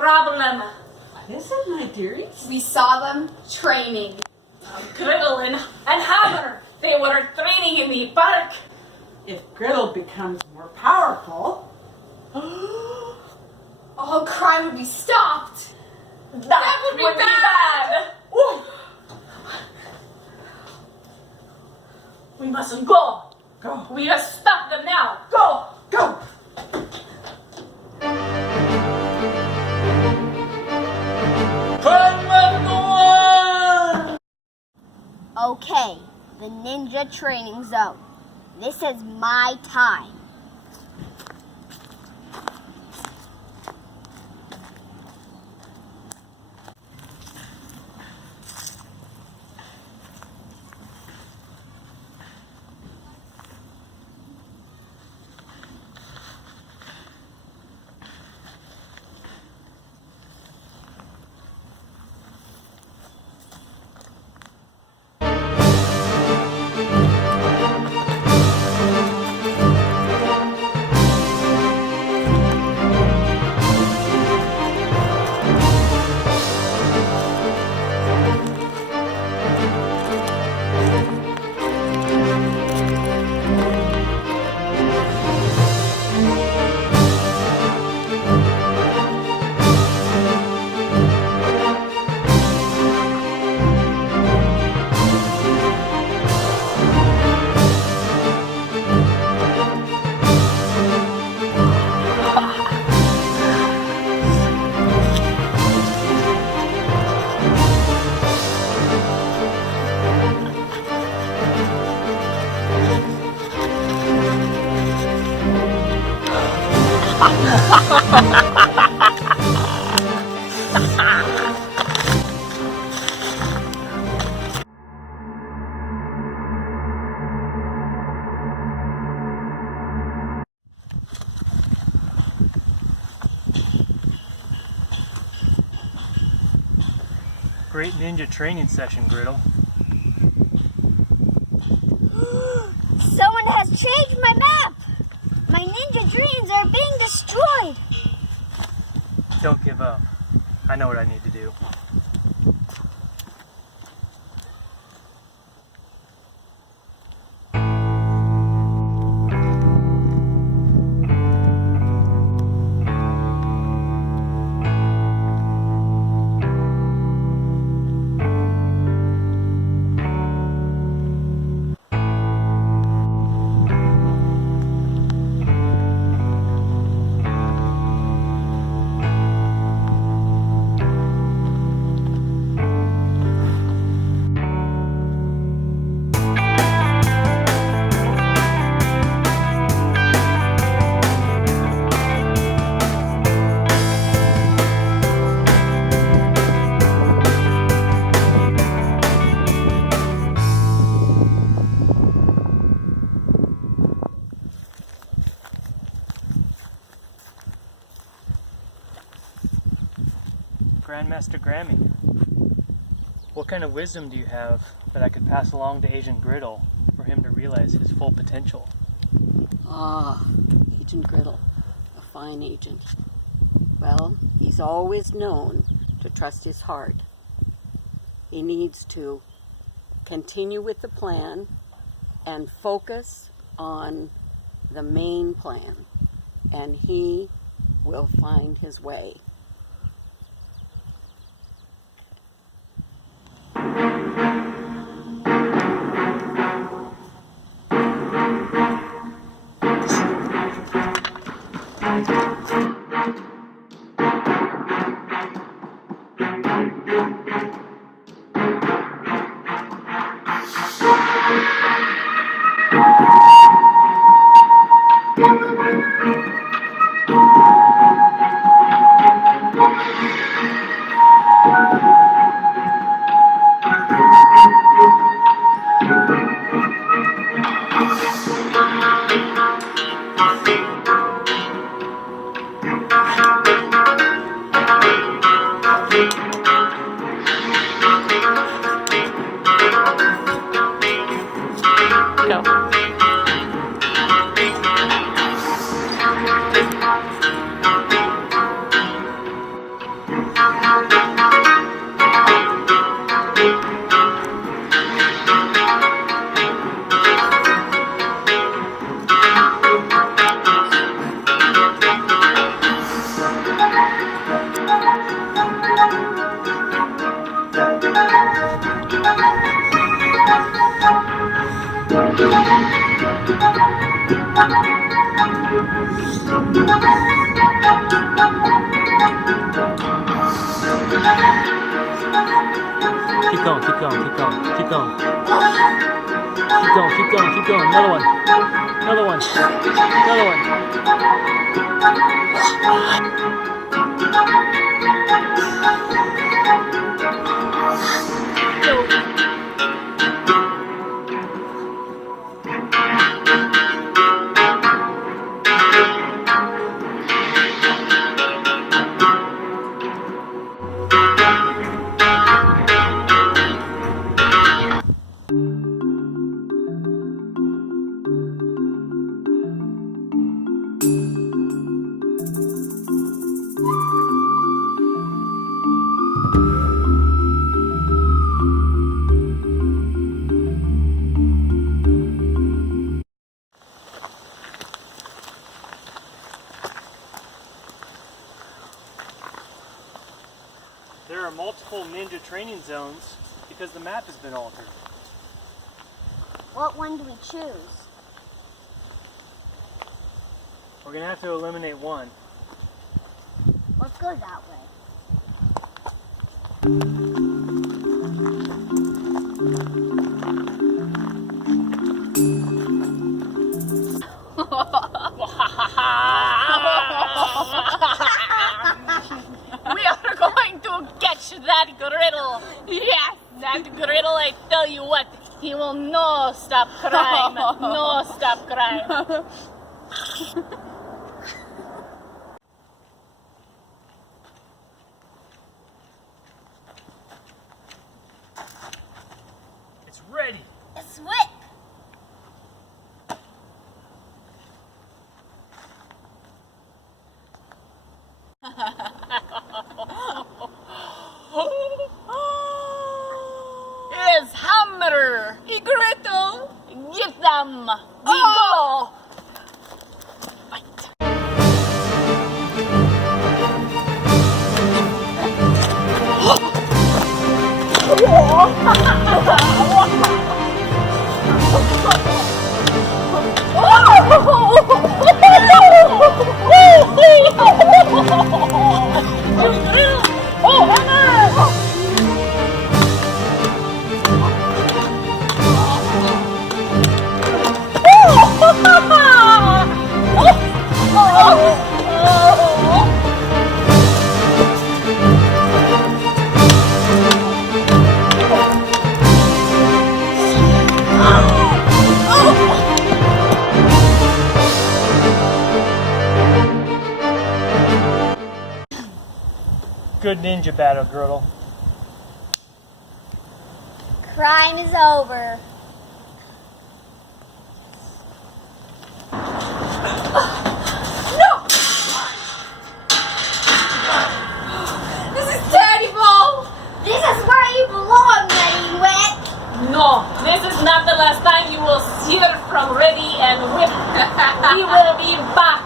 problem. What is it, my dearies? We saw them training. Griddle and Hammer, they were training in the park. If Griddle becomes more powerful, all crime would be stopped. That would be bad. Ooh. We mustn't go. go, We must stop them now. Go. go. Okay, the ninja training zone. This is my time. Great ninja training session, Griddle. Someone has changed my map. My ninja dreams are being destroyed. Don't give up. I know what I need to do. Grandmaster Grammy, what kind of wisdom do you have that I could pass along to Agent Griddle for him to realize his full potential? Ah, Agent Griddle, a fine agent. Well, he's always known to trust his heart. He needs to continue with the plan and focus on the main plan, and he will find his way. Keep going, keep going, keep going, keep going. Keep going, keep going, keep going. Another one. Another one. Another one. There are multiple ninja training zones because the map has been altered. What one do we choose? We're gonna have to eliminate one. Let's go that way. We are going to catch that Griddle. Yes, that Griddle, I tell you what, he will no stop crime. No stop crime. It's ready. It's whip. Yes, hammer. Griddle, get them. We go. Good ninja battle, Griddle. Crime is over. This is terrible. This is where you belong, Lady Wet. No, this is not the last time you will hear from Ready and Whip. We will be back.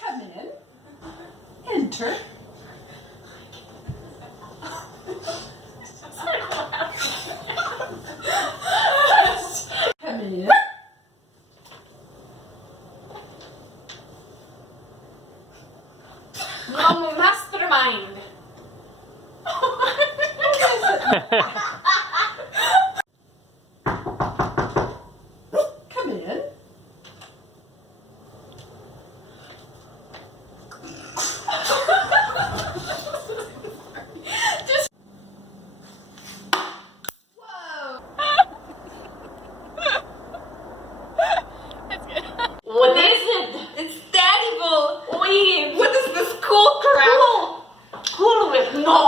Come in. Enter. Come in. Mastermind. Come in. What is it? It's Daddy Bull. Wait. What is this cool crap? Cool with no.